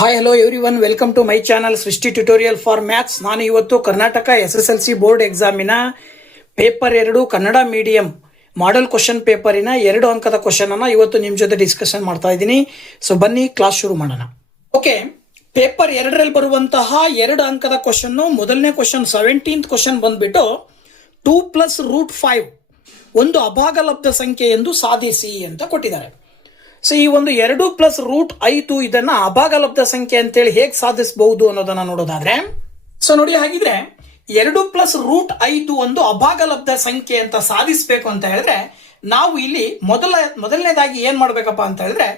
Hi hello everyone, welcome to my channel Srishti tutorial for maths. ನಾನು ಇವತ್ತು Karnataka SSLC board ಎಕ್ಸಾಮಿನ paper 2 Kannada medium model question ಪೇಪರಿನ 2 ಅಂಕದ question ಅನ್ನ ಇವತ್ತು ನಿಮ್ಮ ಜೊತೆ ಡಿಸ್ಕಷನ್ ಮಾಡ್ತಾ ಇದ್ದೀನಿ. ಸೊ ಬನ್ನಿ ಕ್ಲಾಸ್ ಶುರು ಮಾಡೋಣ. ಓಕೆ, ಪೇಪರ್ 2ರಲ್ಲಿ ಬರುವಂತಹ 2 ಅಂಕದ ಕ್ವಶನ್. ಮೊದಲನೇ ಕ್ವಶನ್ 17th ಕ್ವಶನ್ ಬಂದ್ಬಿಟ್ಟು 2 + √5 ಒಂದು ಅಭಾಗಲಬ್ಧ ಸಂಖ್ಯೆ ಎಂದು ಸಾಧಿಸಿ ಅಂತ ಕೊಟ್ಟಿದ್ದಾರೆ. ಸೊ ಈ ಒಂದು 2 + √5 ಇದನ್ನ ಅಭಾಗಲಬ್ಧ ಸಂಖ್ಯೆ ಅಂತೇಳಿ ಹೇಗೆ ಸಾಧಿಸಬಹುದು ಅನ್ನೋದನ್ನ ನೋಡೋದಾದ್ರೆ, ಸೊ ನೋಡಿ, ಹಾಗಿದ್ರೆ 2 + √5 ಒಂದು ಅಭಾಗಲಬ್ಧ ಸಂಖ್ಯೆ ಅಂತ ಸಾಧಿಸಬೇಕು ಅಂತ ಹೇಳಿದ್ರೆ ನಾವು ಇಲ್ಲಿ ಮೊದಲನೇದಾಗಿ ಏನ್ ಮಾಡ್ಬೇಕಪ್ಪ ಅಂತ ಹೇಳಿದ್ರೆ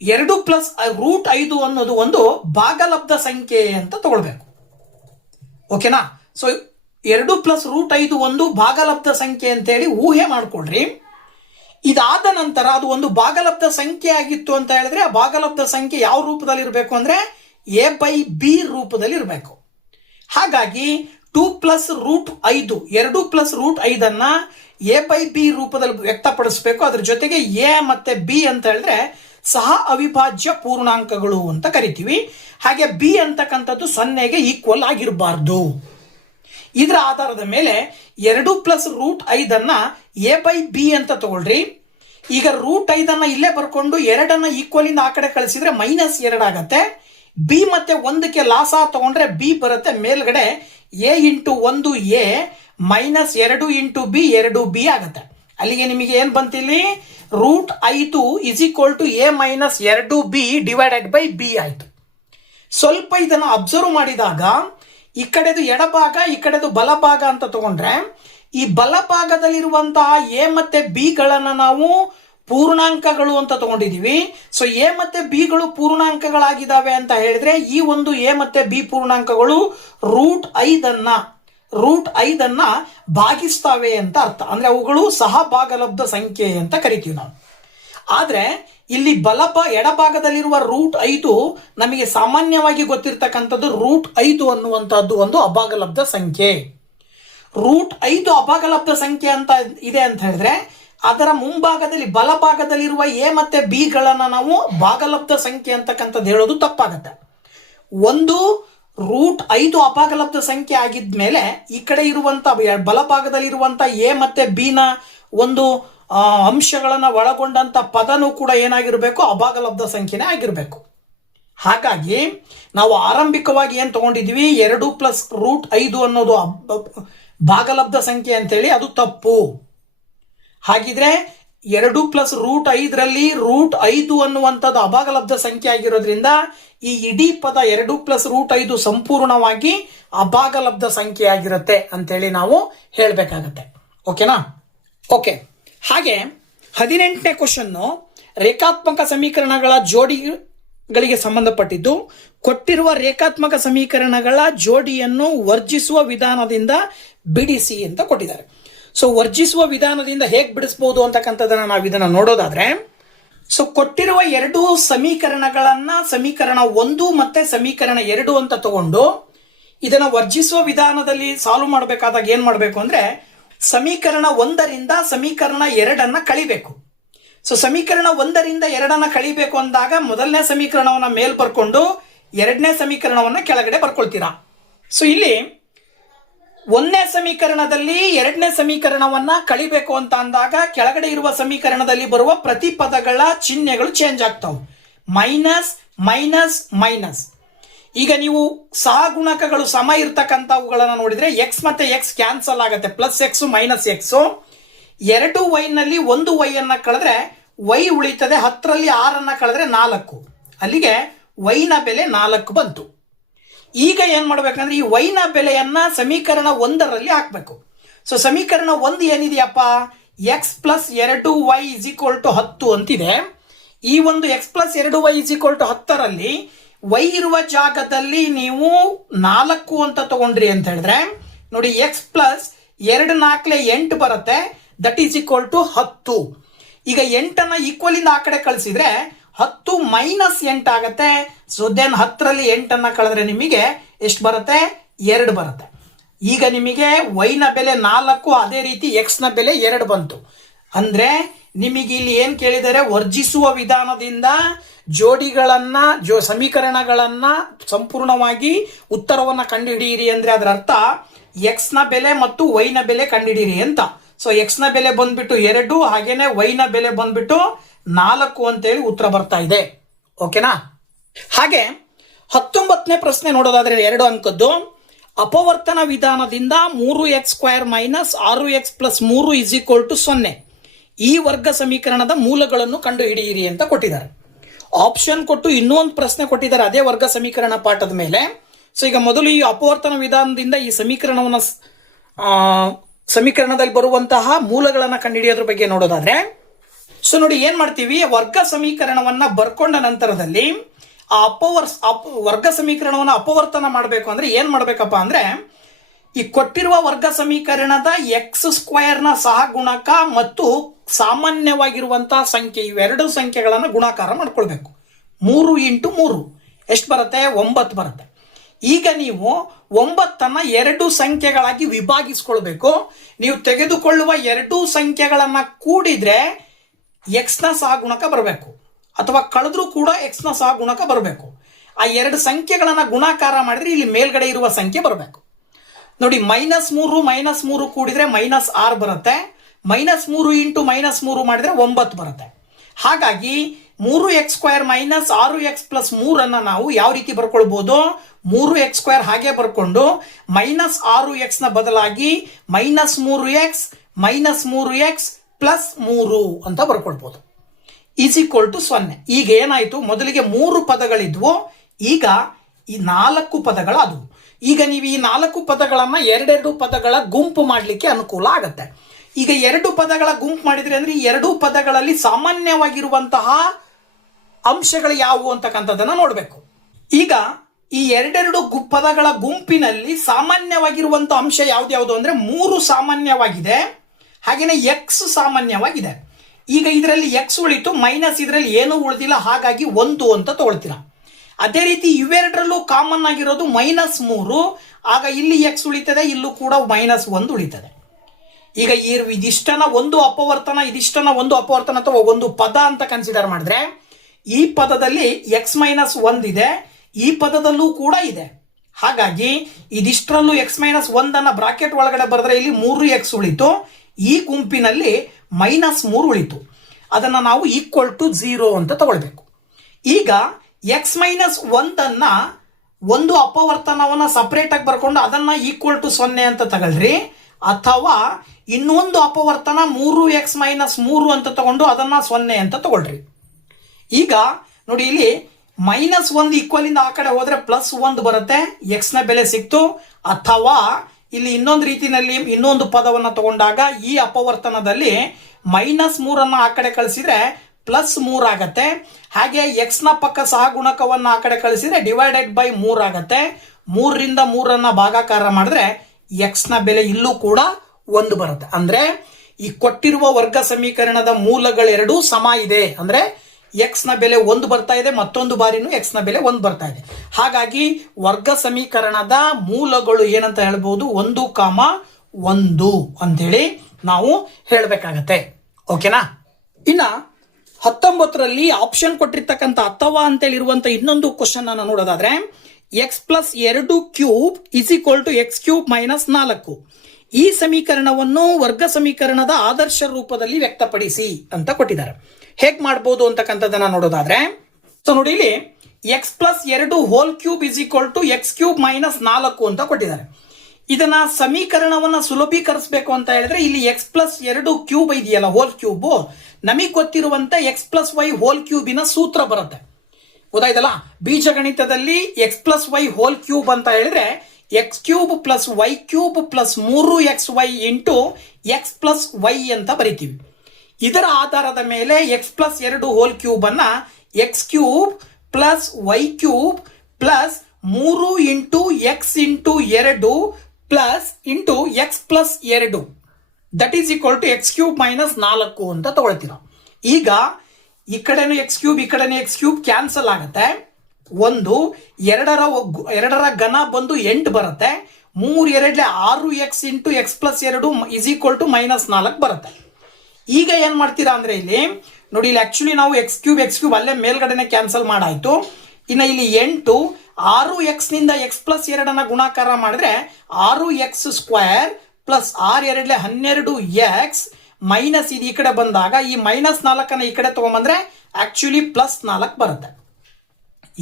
2 + √5 ಅನ್ನೋದು ಒಂದು ಭಾಗಲಬ್ಧ ಸಂಖ್ಯೆ ಅಂತ ತಗೊಳ್ಬೇಕು. ಓಕೆನಾ? ಸೊ 2 + √5 ಒಂದು ಭಾಗಲಬ್ಧ ಸಂಖ್ಯೆ ಅಂತೇಳಿ ಊಹೆ ಮಾಡ್ಕೊಳ್ರಿ. ಇದಾದ ನಂತರ ಅದು ಒಂದು ಭಾಗಲಬ್ಧ ಸಂಖ್ಯೆ ಆಗಿತ್ತು ಅಂತ ಹೇಳಿದ್ರೆ ಆ ಭಾಗಲಬ್ಧ ಸಂಖ್ಯೆ ಯಾವ ರೂಪದಲ್ಲಿ ಇರಬೇಕು ಅಂದ್ರೆ a/b ರೂಪದಲ್ಲಿ ಇರಬೇಕು. ಹಾಗಾಗಿ 2 + √5 2 + √5 ಅನ್ನ a/b ರೂಪದಲ್ಲಿ ವ್ಯಕ್ತಪಡಿಸಬೇಕು. ಅದ್ರ ಜೊತೆಗೆ a ಮತ್ತೆ b ಅಂತ ಹೇಳಿದ್ರೆ ಸಹ ಅವಿಭಾಜ್ಯ ಪೂರ್ಣಾಂಕಗಳು ಅಂತ ಕರಿತೀವಿ. ಹಾಗೆ b ಅಂತಕ್ಕಂಥದ್ದು 0ಗೆ ಈಕ್ವಲ್ ಆಗಿರಬಾರ್ದು. ಇದರ ಆಧಾರದ ಮೇಲೆ 2 + √5 ಅನ್ನ a/b ಅಂತ ತಗೊಳ್ರಿ. ಈಗ √5 ಅನ್ನ ಇಲ್ಲೇ ಬರ್ಕೊಂಡು 2 ಈಕ್ವಲ್ ಇಂದ ಆ ಕಡೆ ಕಳಿಸಿದ್ರೆ -2 ಆಗತ್ತೆ. b ಮತ್ತೆ 1ಕ್ಕೆ ಲಾಸ ತಗೊಂಡ್ರೆ b ಬರುತ್ತೆ ಮೇಲ್ಗಡೆ. a × 1 a -2 × b 2b ಆಗತ್ತೆ. ಅಲ್ಲಿಗೆ ನಿಮಗೆ ಏನ್ ಬಂತಿಲ್ಲಿ √5 = a - 2b / b ಆಯ್ತು. ಸ್ವಲ್ಪ ಇದನ್ನ ಅಬ್ಸರ್ವ್ ಮಾಡಿದಾಗ ಈ ಕಡೆದು ಎಡಭಾಗ, ಈ ಕಡೆದು ಬಲಭಾಗ ಅಂತ ತಗೊಂಡ್ರೆ ಈ ಬಲಭಾಗದಲ್ಲಿರುವಂತಹ ಎ ಮತ್ತೆ ಬಿ ಗಳನ್ನ ನಾವು ಪೂರ್ಣಾಂಕಗಳು ಅಂತ ತಗೊಂಡಿದೀವಿ. ಸೊ ಎ ಮತ್ತೆ ಬಿ ಗಳು ಪೂರ್ಣಾಂಕಗಳಾಗಿದ್ದಾವೆ ಅಂತ ಹೇಳಿದ್ರೆ ಈ ಒಂದು ಎ ಮತ್ತೆ ಬಿ ಪೂರ್ಣಾಂಕಗಳು √5 ಅನ್ನ ಭಾಗಿಸ್ತಾವೆ ಅಂತ ಅರ್ಥ. ಅಂದ್ರೆ ಅವುಗಳು ಸಹ ಭಾಗಲಬ್ಧ ಸಂಖ್ಯೆ ಅಂತ ಕರಿತೀವಿ ನಾವು. ಆದ್ರೆ ಇಲ್ಲಿ ಎಡಭಾಗದಲ್ಲಿರುವ √5 ನಮಗೆ ಸಾಮಾನ್ಯವಾಗಿ ಗೊತ್ತಿರ್ತಕ್ಕಂಥದ್ದು √5 ಅನ್ನುವಂತಹದ್ದು ಒಂದು ಅಭಾಗಲಬ್ಧ ಸಂಖ್ಯೆ. √5 ಅಭಾಗಲಬ್ಧ ಸಂಖ್ಯೆ ಅಂತ ಇದೆ ಅಂತ ಹೇಳಿದ್ರೆ ಅದರ ಮುಂಭಾಗದಲ್ಲಿ ಬಲಭಾಗದಲ್ಲಿರುವ ಎ ಮತ್ತೆ ಬಿ ಗಳನ್ನ ನಾವು ಭಾಗಲಬ್ಧ ಸಂಖ್ಯೆ ಅಂತಕ್ಕಂಥದ್ದು ಹೇಳೋದು ತಪ್ಪಾಗತ್ತೆ. ಒಂದು √5 ಅಭಾಗಲಬ್ಧ ಸಂಖ್ಯೆ ಆಗಿದ್ಮೇಲೆ ಈ ಕಡೆ ಇರುವಂತ ಬಲಭಾಗದಲ್ಲಿರುವಂತ ಎ ಮತ್ತೆ ಬಿ ನ ಒಂದು ಅಂಶಗಳನ್ನ ಒಳಗೊಂಡಂತ ಪದನೂ ಕೂಡ ಏನಾಗಿರ್ಬೇಕು, ಅಭಾಗಲಬ್ಧ ಸಂಖ್ಯೆನೇ ಆಗಿರ್ಬೇಕು. ಹಾಗಾಗಿ ನಾವು ಆರಂಭಿಕವಾಗಿ ಏನ್ ತಗೊಂಡಿದ್ವಿ 2 + √5 ಅನ್ನೋದು ಭಾಗಲಬ್ಧ ಸಂಖ್ಯೆ ಅಂತೇಳಿ, ಅದು ತಪ್ಪು. ಹಾಗಿದ್ರೆ 2 + √5ರಲ್ಲಿ √5 ಅನ್ನುವಂಥದ್ದು ಅಭಾಗಲಬ್ಧ ಸಂಖ್ಯೆ ಆಗಿರೋದ್ರಿಂದ ಈ ಇಡೀ ಪದ 2 + √5 ಸಂಪೂರ್ಣವಾಗಿ ಅಭಾಗಲಬ್ಧ ಸಂಖ್ಯೆ ಆಗಿರುತ್ತೆ ಅಂತೇಳಿ ನಾವು ಹೇಳ್ಬೇಕಾಗತ್ತೆ. ಓಕೆನಾ? ಓಕೆ, ಹಾಗೆ 18ನೇ ಕ್ವಶನ್ ರೇಖಾತ್ಮಕ ಸಮೀಕರಣಗಳ ಜೋಡಿಗಳಿಗೆ ಸಂಬಂಧಪಟ್ಟಿದ್ದು. ಕೊಟ್ಟಿರುವ ರೇಖಾತ್ಮಕ ಸಮೀಕರಣಗಳ ಜೋಡಿಯನ್ನು ವರ್ಜಿಸುವ ವಿಧಾನದಿಂದ ಬಿಡಿಸಿ ಅಂತ ಕೊಟ್ಟಿದ್ದಾರೆ. ಸೊ ವರ್ಜಿಸುವ ವಿಧಾನದಿಂದ ಹೇಗೆ ಬಿಡಿಸಬಹುದು ಅಂತಕ್ಕಂಥದ್ದನ್ನ ನಾವು ಇದನ್ನ ನೋಡೋದಾದ್ರೆ, ಸೊ ಕೊಟ್ಟಿರುವ 2 ಸಮೀಕರಣಗಳನ್ನ ಸಮೀಕರಣ 1 ಮತ್ತೆ ಸಮೀಕರಣ 2 ಅಂತ ತಗೊಂಡು ಇದನ್ನ ವರ್ಜಿಸುವ ವಿಧಾನದಲ್ಲಿ ಸಾಲ್ವ್ ಮಾಡಬೇಕಾದಾಗ ಏನ್ ಮಾಡಬೇಕು ಅಂದ್ರೆ ಸಮೀಕರಣ 1ರಿಂದ ಸಮೀಕರಣ 2ಅನ್ನ ಕಳಿಬೇಕು. ಸೊ ಸಮೀಕರಣ 1ರಿಂದ 2ಅನ್ನ ಕಳಿಬೇಕು ಅಂದಾಗ ಮೊದಲನೇ ಸಮೀಕರಣವನ್ನ ಮೇಲ್ ಬರ್ಕೊಂಡು 2ನೇ ಸಮೀಕರಣವನ್ನ ಕೆಳಗಡೆ ಬರ್ಕೊಳ್ತೀರಾ. ಸೊ ಇಲ್ಲಿ 1ನೇ ಸಮೀಕರಣದಲ್ಲಿ 2ನೇ ಸಮೀಕರಣವನ್ನ ಕಳಿಬೇಕು ಅಂತ ಅಂದಾಗ ಕೆಳಗಡೆ ಇರುವ ಸಮೀಕರಣದಲ್ಲಿ ಬರುವ ಪ್ರತಿ ಪದಗಳ ಚಿಹ್ನೆಗಳು ಚೇಂಜ್ ಆಗ್ತಾವೆ. Minus minus minus. ಈಗ ನೀವು ಸಹಗುಣಕಗಳು ಸಮ ಇರ್ತಕ್ಕಂಥವುಗಳನ್ನ ನೋಡಿದ್ರೆ x ಮತ್ತೆ x ಕ್ಯಾನ್ಸಲ್ ಆಗುತ್ತೆ. +x -x. 2y ನಲ್ಲಿ 1y ಅನ್ನ ಕಳೆದ್ರೆ y ಉಳಿತದೆ. 10ರಲ್ಲಿ 6 ಕಳೆದ್ರೆ 4. ಅಲ್ಲಿಗೆ y ನ ಬೆಲೆ 4 ಬಂತು. ಈಗ ಏನ್ ಮಾಡ್ಬೇಕಂದ್ರೆ ಈ y ನ ಬೆಲೆಯನ್ನ ಸಮೀಕರಣ 1ರಲ್ಲಿ ಹಾಕ್ಬೇಕು. ಸೊ ಸಮೀಕರಣ 1 ಏನಿದೆಯಪ್ಪ, x + 2y = 10 ಅಂತಿದೆ. ಈ ಒಂದು x + 2y = 10ರಲ್ಲಿ y ಇರುವ ಜಾಗದಲ್ಲಿ ನೀವು 4 ಅಂತ ತಗೊಂಡ್ರಿ ಅಂತ ಹೇಳಿದ್ರೆ ನೋಡಿ, x + 2 4 8 ಬರುತ್ತೆ. That is = 10. ಈಗ 8ಅನ್ನ ಈಕ್ವಲ್ ಇಂದ ಆ ಕಡೆ ಕಳಿಸಿದ್ರೆ 10 - 8 ಆಗತ್ತೆ. ಸೊ ದೆನ್ 10ರಲ್ಲಿ 8ಅನ್ನ ಕಳೆದ್ರೆ ನಿಮಗೆ ಎಷ್ಟು ಬರುತ್ತೆ, 2 ಬರುತ್ತೆ. ಈಗ ನಿಮಗೆ y ನ ಬೆಲೆ 4, ಅದೇ ರೀತಿ x ನ ಬೆಲೆ 2 ಬಂತು. ಅಂದ್ರೆ ನಿಮಗೆ ಇಲ್ಲಿ ಏನ್ ಕೇಳಿದರೆ, ವರ್ಜಿಸುವ ವಿಧಾನದಿಂದ ಜೋಡಿಗಳನ್ನ ಸಮೀಕರಣಗಳನ್ನ ಸಂಪೂರ್ಣವಾಗಿ ಉತ್ತರವನ್ನ ಕಂಡುಹಿಡಿಯಿರಿ ಅಂದ್ರೆ ಅದರ ಅರ್ಥ ಎಕ್ಸ್ ನ ಬೆಲೆ ಮತ್ತು ವೈ ನ ಬೆಲೆ ಕಂಡುಹಿಡಿಯಿರಿ ಅಂತ. ಸೊ ಎಕ್ಸ್ ನ ಬೆಲೆ ಬಂದ್ಬಿಟ್ಟು 2, ಹಾಗೇನೆ ವೈ ನ ಬೆಲೆ ಬಂದ್ಬಿಟ್ಟು 4 ಅಂತೇಳಿ ಉತ್ತರ ಬರ್ತಾ ಇದೆ. ಓಕೆನಾ? ಹಾಗೆ 19ನೇ ಪ್ರಶ್ನೆ ನೋಡೋದಾದ್ರೆ 2 ಅಂಕದ್ದು, ಅಪವರ್ತನ ವಿಧಾನದಿಂದ 3x² minus 6x plus 3 is equal to 0 ಈ ವರ್ಗ ಸಮೀಕರಣದ ಮೂಲಗಳನ್ನು ಕಂಡು ಹಿಡಿಯಿರಿ ಅಂತ ಕೊಟ್ಟಿದ್ದಾರೆ. ಆಪ್ಷನ್ ಕೊಟ್ಟು ಇನ್ನೊಂದು ಪ್ರಶ್ನೆ ಕೊಟ್ಟಿದ್ದಾರೆ ಅದೇ ವರ್ಗ ಸಮೀಕರಣ ಪಾಠದ ಮೇಲೆ. ಸೊ ಈಗ ಮೊದಲು ಈ ಅಪವರ್ತನ ವಿಧಾನದಿಂದ ಈ ಸಮೀಕರಣದಲ್ಲಿ ಬರುವಂತಹ ಮೂಲಗಳನ್ನ ಕಂಡುಹಿಡಿಯೋದ್ರ ಬಗ್ಗೆ ನೋಡೋದಾದ್ರೆ, ಸೊ ನೋಡಿ ಏನ್ ಮಾಡ್ತೀವಿ, ವರ್ಗ ಸಮೀಕರಣವನ್ನ ಬರ್ಕೊಂಡ ನಂತರದಲ್ಲಿ ಆ ವರ್ಗ ಸಮೀಕರಣವನ್ನ ಅಪವರ್ತನ ಮಾಡಬೇಕು ಅಂದ್ರೆ ಏನ್ ಮಾಡ್ಬೇಕಪ್ಪ ಅಂದ್ರೆ, ಈ ಕೊಟ್ಟಿರುವ ವರ್ಗ ಸಮೀಕರಣದ x² ನ ಸಹಗುಣಕ ಮತ್ತು ಸಾಮಾನ್ಯವಾಗಿರುವಂತಹ ಸಂಖ್ಯೆ ಇವೆರಡು ಸಂಖ್ಯೆಗಳನ್ನು ಗುಣಾಕಾರ ಮಾಡ್ಕೊಳ್ಬೇಕು. 3 × 3 ಎಷ್ಟು ಬರುತ್ತೆ? 9 ಬರುತ್ತೆ. ಈಗ ನೀವು 9ಅನ್ನ 2 ಸಂಖ್ಯೆಗಳಾಗಿ ವಿಭಾಗಿಸ್ಕೊಳ್ಬೇಕು. ನೀವು ತೆಗೆದುಕೊಳ್ಳುವ 2 ಸಂಖ್ಯೆಗಳನ್ನ ಕೂಡಿದ್ರೆ x ನ ಸಹಗುಣಕ ಬರಬೇಕು, ಅಥವಾ ಕಳೆದ್ರೂ ಕೂಡ x ನ ಸಹಗುಣಕ ಬರಬೇಕು. ಆ 2 ಸಂಖ್ಯೆಗಳನ್ನ ಗುಣಾಕಾರ ಮಾಡಿದ್ರೆ ಇಲ್ಲಿ ಮೇಲ್ಗಡೆ ಇರುವ ಸಂಖ್ಯೆ ಬರಬೇಕು. ನೋಡಿ, -3 ಕೂಡಿದ್ರೆ -6 ಬರುತ್ತೆ. -3 × -3 ಮಾಡಿದ್ರೆ 9 ಬರುತ್ತೆ. ಹಾಗಾಗಿ 3x² ಮೈನಸ್ 6x ಪ್ಲಸ್ 3 ಅನ್ನ ನಾವು ಯಾವ ರೀತಿ ಬರ್ಕೊಳ್ಬಹುದು? 3x² ಹಾಗೆ ಬರ್ಕೊಂಡು -6x ನ ಬದಲಾಗಿ -3x ಪ್ಲಸ್ 3 ಅಂತ ಬರ್ಕೊಳ್ಬಹುದು. Is equal to 0. ಈಗ ಏನಾಯ್ತು, ಮೊದಲಿಗೆ 3 ಪದಗಳಿದ್ವು, ಈಗ ಈ 4 ಪದಗಳಾದವು. ಈಗ ನೀವು ಈ 4 ಪದಗಳನ್ನ 2 ಪದಗಳ ಗುಂಪು ಮಾಡಲಿಕ್ಕೆ ಅನುಕೂಲ ಆಗತ್ತೆ. ಈಗ 2 ಪದಗಳ ಗುಂಪು ಮಾಡಿದ್ರೆ ಅಂದ್ರೆ ಈ 2 ಪದಗಳಲ್ಲಿ ಸಾಮಾನ್ಯವಾಗಿರುವಂತಹ ಅಂಶಗಳು ಯಾವುವು ಅಂತಕ್ಕಂಥದ್ದನ್ನ ನೋಡಬೇಕು. ಈಗ ಈ 2 ಪದಗಳ ಗುಂಪಿನಲ್ಲಿ ಸಾಮಾನ್ಯವಾಗಿರುವಂತಹ ಅಂಶ ಯಾವ್ದು ಅಂದ್ರೆ 3 ಸಾಮಾನ್ಯವಾಗಿದೆ, ಹಾಗೇನೆ x ಸಾಮಾನ್ಯವಾಗಿದೆ. ಈಗ ಇದರಲ್ಲಿ x ಉಳಿತು, ಮೈನಸ್ ಇದರಲ್ಲಿ ಏನೂ ಉಳಿದಿಲ್ಲ, ಹಾಗಾಗಿ 1 ಅಂತ ತಗೊಳ್ತೀರಾ. ಅದೇ ರೀತಿ ಇವೆರಡರಲ್ಲೂ ಕಾಮನ್ ಆಗಿರೋದು -3, ಆಗ ಇಲ್ಲಿ x ಉಳಿತದೆ, ಇಲ್ಲೂ ಕೂಡ -1 ಉಳಿತದೆ. ಈಗ ಇದಿಷ್ಟನ ಒಂದು ಅಪವರ್ತನ ಅಥವಾ ಒಂದು ಪದ ಅಂತ ಕನ್ಸಿಡರ್ ಮಾಡಿದ್ರೆ ಈ ಪದದಲ್ಲಿ x-1 ಇದೆ, ಈ ಪದದಲ್ಲೂ ಕೂಡ ಇದೆ. ಹಾಗಾಗಿ ಇದಿಷ್ಟರಲ್ಲೂ x-1 ಅನ್ನ ಬ್ರಾಕೆಟ್ ಒಳಗಡೆ ಬರೆದ್ರೆ ಇಲ್ಲಿ 3x ಉಳಿತು, ಈ ಗುಂಪಿನಲ್ಲಿ -3 ಉಳಿತು. ಅದನ್ನ ನಾವು ಈಕ್ವಲ್ ಟು 0 ಅಂತ ತಗೊಳ್ಬೇಕು. ಈಗ x-1 ಅನ್ನ ಒಂದು ಅಪವರ್ತನವನ್ನ ಸಪರೇಟ್ ಆಗಿ ಬರ್ಕೊಂಡು ಅದನ್ನ ಈಕ್ವಲ್ ಟು 0 ಅಂತ ತಗೊಳ್ರಿ, ಅಥವಾ ಇನ್ನೊಂದು ಅಪವರ್ತನ 3x-3 ಅಂತ ತಗೊಂಡು ಅದನ್ನ 0 ಅಂತ ತಗೊಳ್ರಿ. ಈಗ ನೋಡಿ, ಇಲ್ಲಿ -1 ಈಕ್ವಲ್ ಇಂದ ಆ ಕಡೆ ಹೋದ್ರೆ +1 ಬರುತ್ತೆ, x ನ ಬೆಲೆ ಸಿಕ್ತು. ಅಥವಾ ಇಲ್ಲಿ ಇನ್ನೊಂದು ರೀತಿಯಲ್ಲಿ ಇನ್ನೊಂದು ಪದವನ್ನ ತಗೊಂಡಾಗ ಈ ಅಪವರ್ತನದಲ್ಲಿ -3 ಅನ್ನ ಆ ಕಡೆ ಕಳಿಸಿದ್ರೆ +3 ಆಗತ್ತೆ. ಹಾಗೆ x ನ ಪಕ್ಕ ಸಹಗುಣಕವನ್ನ ಆ ಕಡೆ ಕಳಿಸಿದ್ರೆ /3 ಆಗತ್ತೆ. 3 ರಿಂದ 3 ಅನ್ನ ಭಾಗಾಕಾರ ಮಾಡಿದ್ರೆ x ನ ಬೆಲೆ ಇಲ್ಲೂ ಕೂಡ 1 ಬರುತ್ತೆ. ಅಂದ್ರೆ ಈ ಕೊಟ್ಟಿರುವ ವರ್ಗ ಸಮೀಕರಣದ ಮೂಲಗಳೆರಡೂ ಸಮ ಇದೆ. ಅಂದ್ರೆ x ನ ಬೆಲೆ 1 ಬರ್ತಾ ಇದೆ, ಮತ್ತೊಂದು ಬಾರಿನೂ x ನ ಬೆಲೆ 1 ಬರ್ತಾ ಇದೆ. ಹಾಗಾಗಿ ವರ್ಗ ಸಮೀಕರಣದ ಮೂಲಗಳು ಏನಂತ ಹೇಳ್ಬಹುದು? 1, 1 ಅಂತೇಳಿ ನಾವು ಹೇಳ್ಬೇಕಾಗತ್ತೆ. ಓಕೆನಾ? ಇನ್ನ 19ರಲ್ಲಿ ಆಪ್ಷನ್ ಕೊಟ್ಟಿರ್ತಕ್ಕಂಥ ಅಥವಾ ಅಂತೇಳಿ ಇರುವಂತ ಇನ್ನೊಂದು ಕ್ವಶನ್ ಅನ್ನು ನೋಡೋದಾದ್ರೆ, x+2³ is equal to x³ -4 ಈ ಸಮೀಕರಣವನ್ನು ವರ್ಗ ಸಮೀಕರಣದ ಆದರ್ಶ ರೂಪದಲ್ಲಿ ವ್ಯಕ್ತಪಡಿಸಿ ಅಂತ ಕೊಟ್ಟಿದ್ದಾರೆ. ಹೇಗ್ ಮಾಡ್ಬೋದು ಅಂತಕ್ಕಂಥದ್ದನ್ನ ನೋಡೋದಾದ್ರೆ, ಸೊ ನೋಡಿ, ಇಲ್ಲಿ x+2³ is equal to x³ -4 ಅಂತ ಕೊಟ್ಟಿದ್ದಾರೆ. ಇದನ್ನ ಸಮೀಕರಣವನ್ನ ಸುಲಭೀಕರಿಸಬೇಕು ಅಂತ ಹೇಳಿದ್ರೆ ಇಲ್ಲಿ x+2³ ಇದೆಯಲ್ಲ, ಹೋಲ್ ಕ್ಯೂಬ್, ನಮಗೆ ಗೊತ್ತಿರುವಂತ x+y² ಸೂತ್ರ ಬರುತ್ತೆ. ಗೊತ್ತಾಯ್ತಲ್ಲ? ಬೀಜಗಣಿತದಲ್ಲಿ x+y ಹೋಲ್ ಕ್ಯೂಬ್ ಅಂತ ಹೇಳಿದ್ರೆ x³ + y³ + 3xy into x+y ಅಂತ ಬರಿತೀವಿ. ಇದರ ಆಧಾರದ ಮೇಲೆ x+2³ ಅನ್ನ x³ + y³ + 3 into x into 2 plus into x+2 that is equal to x³ -4 ಅಂತ ತಗೊಳ್ತೀರ. ಈಗ ಈ ಕಡೆನೂ x³ ಈ ಕಡೆನೂ x³ ಕ್ಯಾನ್ಸಲ್ ಆಗುತ್ತೆ. 1 2ರ ಘನ ಬಂದು 8 ಬರುತ್ತೆ. 3 2 6x into x+2 is equal to -4 ಬರುತ್ತೆ. ಈಗ ಏನ್ ಮಾಡ್ತೀರಾ ಅಂದ್ರೆ ಇಲ್ಲಿ ನೋಡಿ, ಇಲ್ಲಿ ಆಕ್ಚುಲಿ ನಾವು ಎಕ್ಸ್ ಕ್ಯೂಬ್ ಅಲ್ಲೇ ಮೇಲ್ಗಡೆನೆ ಕ್ಯಾನ್ಸಲ್ ಮಾಡಾಯ್ತು. ಇನ್ನು ಇಲ್ಲಿ 8 6x ನಿಂದ x+2 ಗುಣಾಕಾರ ಮಾಡಿದ್ರೆ 6x² ಪ್ಲಸ್ 6 2 12x ಮೈನಸ್ ಇದು ಈ ಕಡೆ ಬಂದಾಗ ಈ -4 ಈ ಕಡೆ ತಗೊಂಬಂದ್ರೆ ಆಕ್ಚುಲಿ +4 ಬರುತ್ತೆ.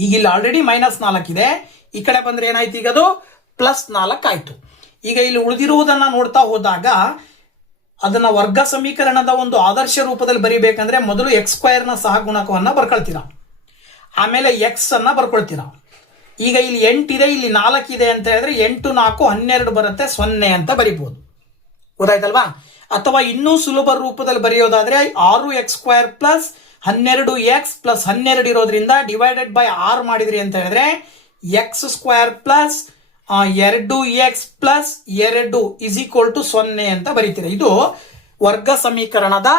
ಈಗ ಇಲ್ಲಿ ಆಲ್ರೆಡಿ -4 ಇದೆ, ಈ ಕಡೆ ಬಂದ್ರೆ ಏನಾಯ್ತು, ಈಗ ಅದು +4 ಆಯ್ತು. ಈಗ ಇಲ್ಲಿ ಉಳಿದಿರುವುದನ್ನ ನೋಡ್ತಾ ಹೋದಾಗ ಅದನ್ನ ವರ್ಗ ಸಮೀಕರಣದ ಒಂದು ಆದರ್ಶ ರೂಪದಲ್ಲಿ ಬರಿಬೇಕಂದ್ರೆ ಮೊದಲು x² ನ ಸಹಗುಣಕವನ್ನ ಬರ್ಕೊಳ್ತೀರಾ, ಆಮೇಲೆ x ಅನ್ನ ಬರ್ಕೊಳ್ತೀರಾ. ಈಗ ಇಲ್ಲಿ 8 ಇದೆ, ಇಲ್ಲಿ 4 ಇದೆ ಅಂತ ಹೇಳಿದ್ರೆ 8 4 12 ಬರುತ್ತೆ, 0 ಅಂತ ಬರಿಬಹುದು. ಗೊತ್ತಾಯ್ತಲ್ವಾ? ಅಥವಾ ಇನ್ನೂ ಸುಲಭ ರೂಪದಲ್ಲಿ ಬರೆಯೋದಾದ್ರೆ 6x² ಪ್ಲಸ್ 12x ಪ್ಲಸ್ 12 ಇರೋದ್ರಿಂದ ಡಿವೈಡೆಡ್ ಬೈ 6 ಮಾಡಿದ್ರಿ ಅಂತ ಹೇಳಿದ್ರೆ x² plus 2x plus 2 is equal to 0 ಅಂತ ಬರೀತೀರಾ. ಇದು ವರ್ಗ ಸಮೀಕರಣದ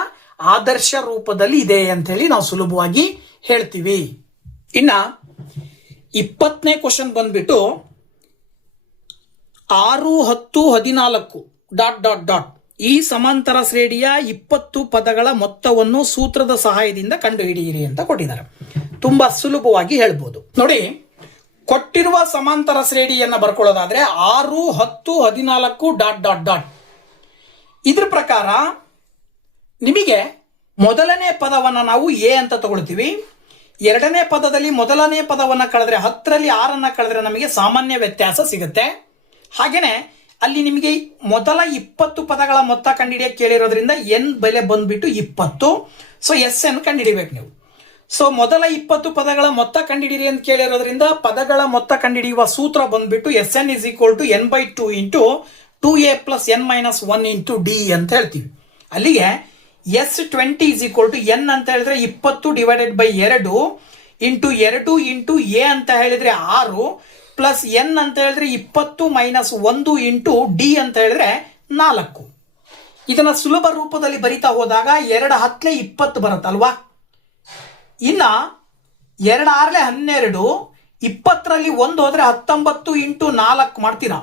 ಆದರ್ಶ ರೂಪದಲ್ಲಿ ಇದೆ ಅಂತ ಹೇಳಿ ನಾವು ಸುಲಭವಾಗಿ ಹೇಳ್ತೀವಿ. ಇನ್ನ 20ನೇ ಕ್ವಶನ್ ಬಂದ್ಬಿಟ್ಟು 6 10 14 ಡಾಟ್ ಡಾಟ್ ಡಾಟ್ ಈ ಸಮಾಂತರ ಶ್ರೇಣಿಯ 20 ಪದಗಳ ಮೊತ್ತವನ್ನು ಸೂತ್ರದ ಸಹಾಯದಿಂದ ಕಂಡುಹಿಡಿಯಿರಿ ಅಂತ ಕೊಟ್ಟಿದ್ದಾರೆ. ತುಂಬಾ ಸುಲಭವಾಗಿ ಹೇಳ್ಬೋದು ನೋಡಿ. ಕೊಟ್ಟಿರುವ ಸಮಾಂತರ ಶ್ರೇಣಿಯನ್ನ ಬರ್ಕೊಳ್ಳೋದಾದ್ರೆ 6 10 14 ಡಾಟ್ ಡಾಟ್ ಡಾಟ್. ಇದ್ರ ಪ್ರಕಾರ ನಿಮಗೆ ಮೊದಲನೇ ಪದವನ್ನ ನಾವು ಎ ಅಂತ ತಗೊಳ್ತೀವಿ. ಎರಡನೇ ಪದದಲ್ಲಿ ಮೊದಲನೇ ಪದವನ್ನ ಕಳೆದ್ರೆ 10ರಲ್ಲಿ 6 ಕಳೆದ್ರೆ ನಮಗೆ ಸಾಮಾನ್ಯ ವ್ಯತ್ಯಾಸ ಸಿಗುತ್ತೆ. ಹಾಗೇನೆ ಅಲ್ಲಿ ನಿಮಗೆ ಮೊದಲ 20 ಪದಗಳ ಮೊತ್ತ ಕಂಡುಹಿಡಿಯಕ್ಕೆ ಕೇಳಿರೋದ್ರಿಂದ ಎನ್ ಬೆಲೆ ಬಂದ್ಬಿಟ್ಟು 20. ಸೊ ಎಸ್ ಎನ್ ಕಂಡುಹಿಡಿಬೇಕು ನೀವು. ಸೊ ಮೊದಲ 20 ಪದಗಳ ಮೊತ್ತ ಕಂಡುಹಿಡಿಯಿರಿ ಅಂತ ಕೇಳಿರೋದ್ರಿಂದ ಪದಗಳ ಮೊತ್ತ ಕಂಡುಹಿಡಿಯುವ ಸೂತ್ರ ಬಂದ್ಬಿಟ್ಟು S N is equal to n/2 into 2a plus n-1 into D ಅಂತ ಹೇಳ್ತೀವಿ. ಅಲ್ಲಿಗೆ S20 is equal to N ಅಂತ ಹೇಳಿದ್ರೆ 20 divided by 2 into 2 into A ಅಂತ ಹೇಳಿದ್ರೆ 6 ಪ್ಲಸ್ ಎನ್ ಅಂತ ಹೇಳಿದ್ರೆ 20 ಮೈನಸ್ 1 ಇಂಟು ಡಿ ಅಂತ ಹೇಳಿದ್ರೆ 4. ಇದನ್ನ ಸುಲಭ ರೂಪದಲ್ಲಿ ಬರಿತಾ ಹೋದಾಗ 2 10 20 ಬರುತ್ತಲ್ವಾ. ಇನ್ನ 2 6 12 20ರಲ್ಲಿ 1 ಹೋದ್ರೆ 19 ಇಂಟು 4 ಮಾಡ್ತೀರಾ.